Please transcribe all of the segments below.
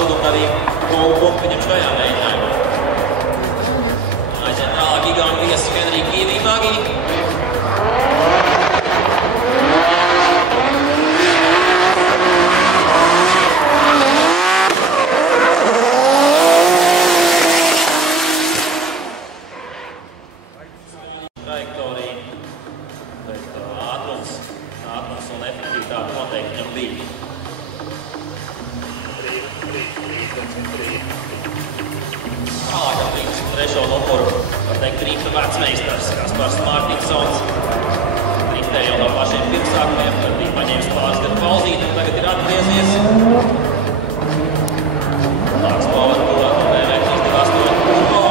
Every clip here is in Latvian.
balsot un arī punktu viņam šajā mēģinājumā. Aiziet tālāk Igauņu viesis Henrika Gīvī-Magī. Trešo numuru, var teikt, drifta vecmeistars Kaspars Mārtiņsons. Driftē jau no pašiem pirmsākumiem, kad bija paņēmis pāris gadu pauzīt un tagad ir atgriezies. Tāds Power Tour no VV328 Turbo.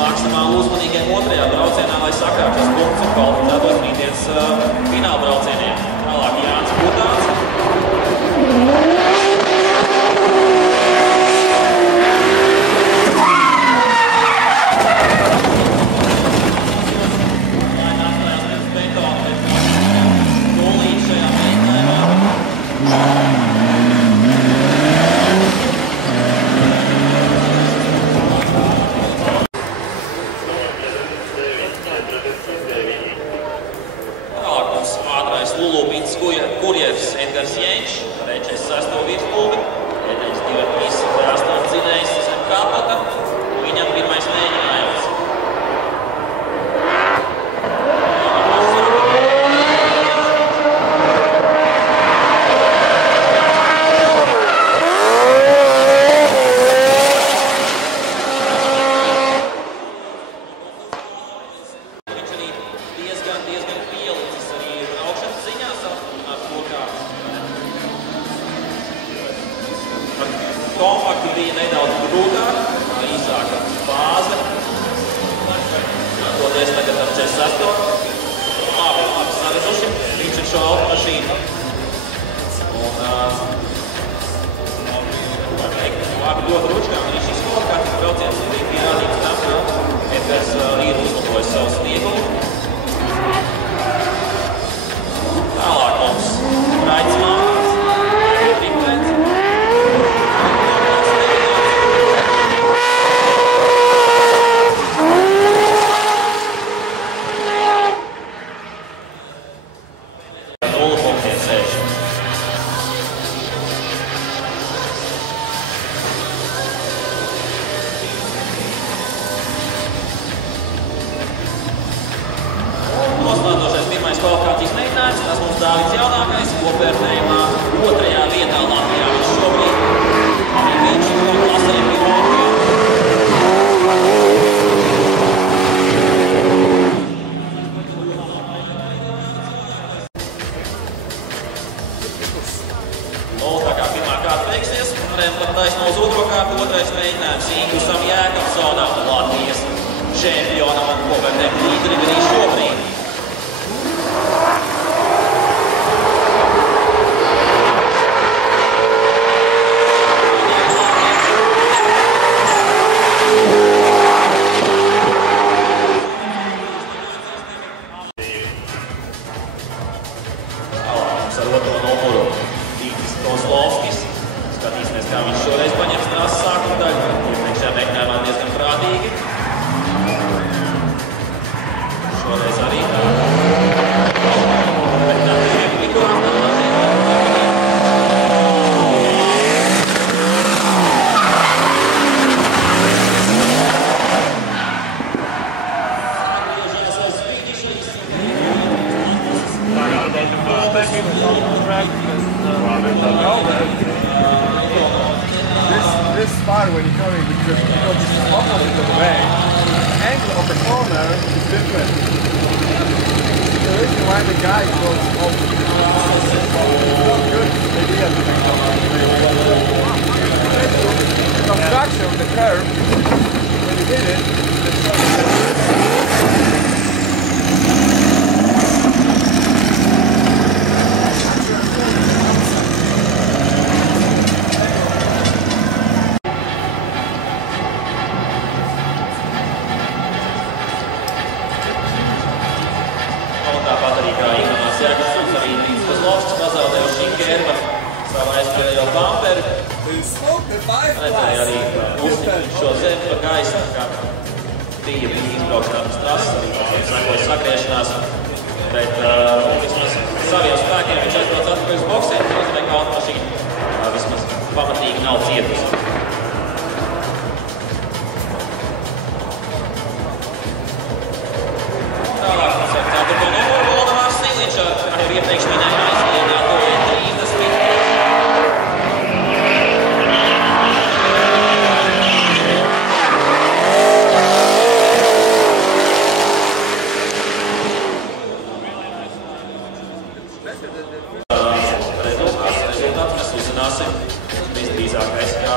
Maksimāli uzmanīgiem otrajā braucienā, lai sakrāt šos punktus un kvalificētos rītdienas fināla braucieniem. Tālāk Jānis Butāns. Lulubīts kurjers Edgars Jēņš, reiķēs 6. virspulvi, ieteins 2-3-8 dzinējs zem kapota, viņam pirmais mēģinājums. Diezgan pielicis arī braukšanas ziņās ar to, kā kompakti bija nedaudz grūtāk, īsāka bāze. Dodies tagad ar 46. Labi saražuši, viņš ir šo automašīnu. Un labi dod ručkām arī šīs kopkārtas brauciens ir pierādīts tam, ka Edgars ir uzlabojis savu sniegumu. Tālāk mums Raits Mākās, Ripvens. Nula punktiem sēž. Noslēdzošais pirmais kvalifikācijas mēģinājums, tas mums Dāvids Jaunākais, kopvērtējumā otrajā vietā Latvijā viņš šobrīd. Arī viņš ir no klasēm pilotu. Tā kā pirmā kārta veiksies, varējām pat taisno uz otro kārtu, otrais mēģinājums Ingusam Jēkabsonam, Latvijas čempionam un kopvērtējumu līderim arī šobrīd. Ar otro numuru Dītis Kozlovskis. Skatīsimies, kā viņš šoreiz paņems trases sākuma daļu. Iepriekšējā mēģinājumā diezgan prātīgi. Šoreiz arī tā. Bet tā ir likurām. This spot when you're coming, because this is opposite of the way, the angle of the corner is different. The reason why the guy goes off it's not good idea to make the construction of the curve, when you hit it, it's šo bumperu. Redzēju arī uzņemt šo zemi pa gaisu, kā bija izbraukšanā pēc trases, arī sekoja sagriešanās. Bet vismaz saviem spēkiem viņš aizbrauc atpakaļ uz boksiem, tas nozīmē, ka automašīna vismaz pamatīgi nav cietusi. Tālāk mums ir 4. numuru Valdemārs Sīliņš, kā jau iepriekš minēja, aizvietā to ir 30. Rezultāts mēs uzzināsim visdrīzākais, kā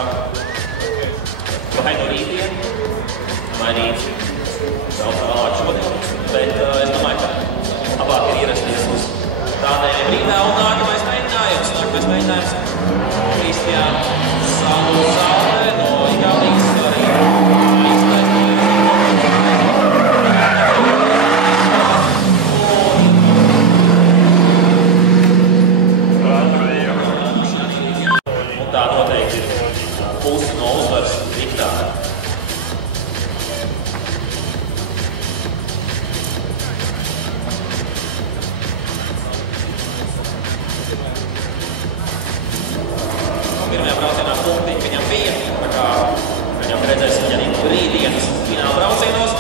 vai no rītdien, vai rīt daudz vēlāk šodien. Bet es domāju, ka labāk ir ierasties uz tādējiem rītā un nākamais mēģinājums. Nākamais mēģinājums Kristiāna Saulē no Igaunijas arī un tā noteikti ir pusi no uzvaras riktā. Pirmajā braucienā punkti viņam bija, tā kā viņam redzēsim arī rītdienas fināla braucienos.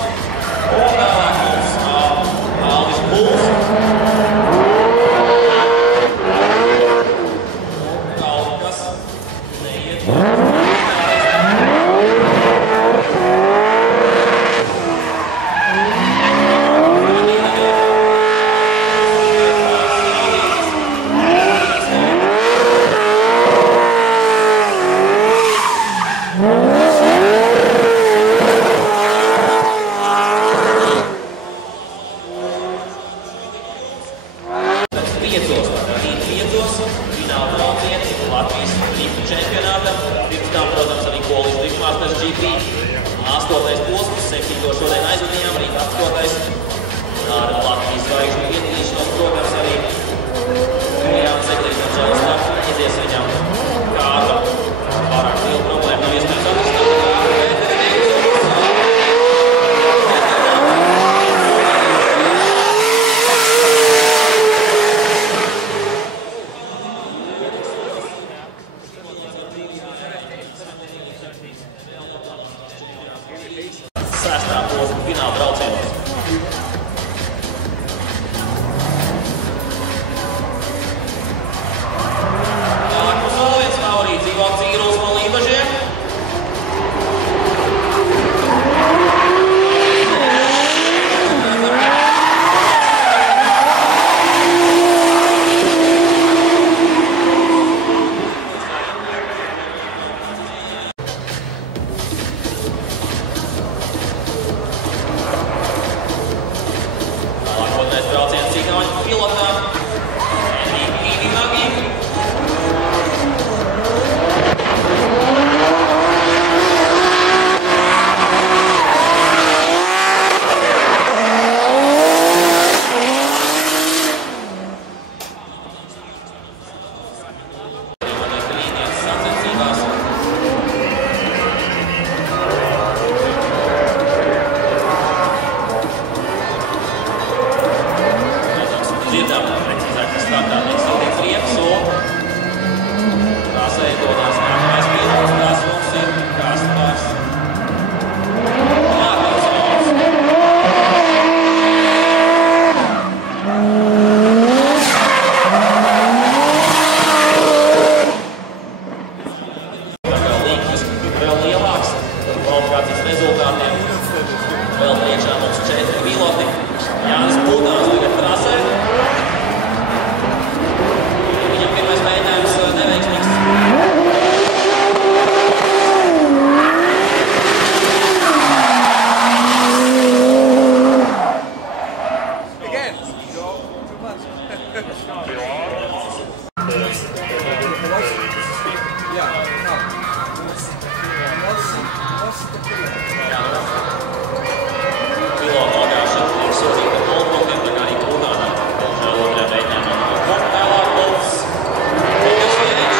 Un tālāk mums Alvis Puls. Kaut kas neiet. Fināla braucieni Latvijas driftu čempionātam. Pirms tam, protams, arī Kolis Drift Masters GP. 8. posms, 7. šodien aizvadījām, rīt 8. ar Latvijas zvaigžņu ietīšanos, protams, arī Julijāna Zeglīna un Žēlis Starts neaizies viņam kāda pārāk liela problēma nav iespējams atrisināt. Sestā posma fināla braucienos. Tālāk mums vēl viens favorīts Ivāns Zīruls no Lībažiem. Otrais brauciens Igauņu pilotām. Enriki Nagi. Dzirdām, precīzāk, kas startā neizsildīts riepas un tās eidodās nākamais pilots, tās mums ir Kaspars Jākelsons. Vēl līknis vēl lielāks, kvalifikācijas rezultātiem. Vēl priekšā mums 4 piloti. Jānis Būtāns tagad trasē. Viņam pirmais mēģinājums neveiksmīgs. Again, go too much. Yeah, no. What's the pilot? Pilota nogāšana ir sodīta ar 0 punktiem, tā kā arī Būtānam. Otrajā mēģinājumā punktu tālāk Bulls. Mikls Vieniņš.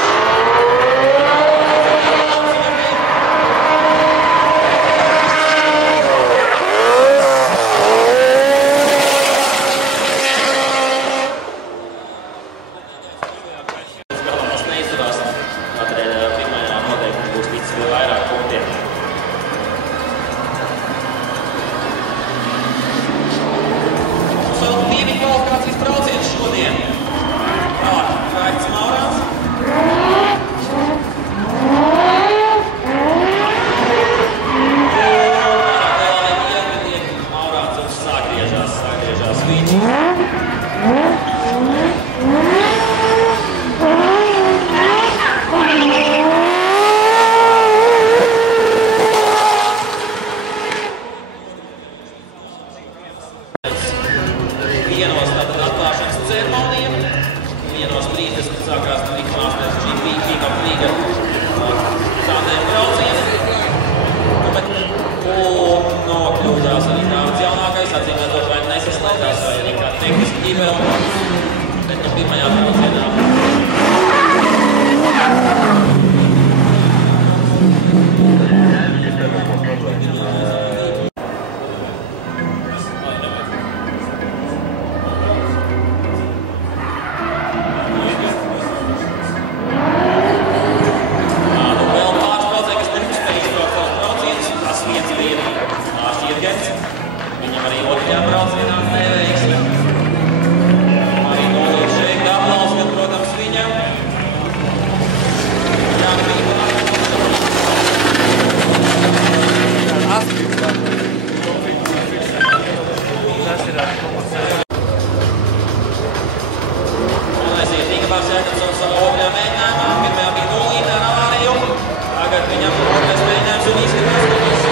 vēl. Bet no pirmajā braucienā. Viņam arī otrajā braucienā neveiksme. Arī noliek šeit Gablaus, kad, protams, viņam jāgrība. Un aiziet Ingvars Jakobsons savā otrajā mēģinājumā. Pirmajā bija 0 ar avāriju. Tagad viņam otrais mēģinājums un izskatās, ka viņš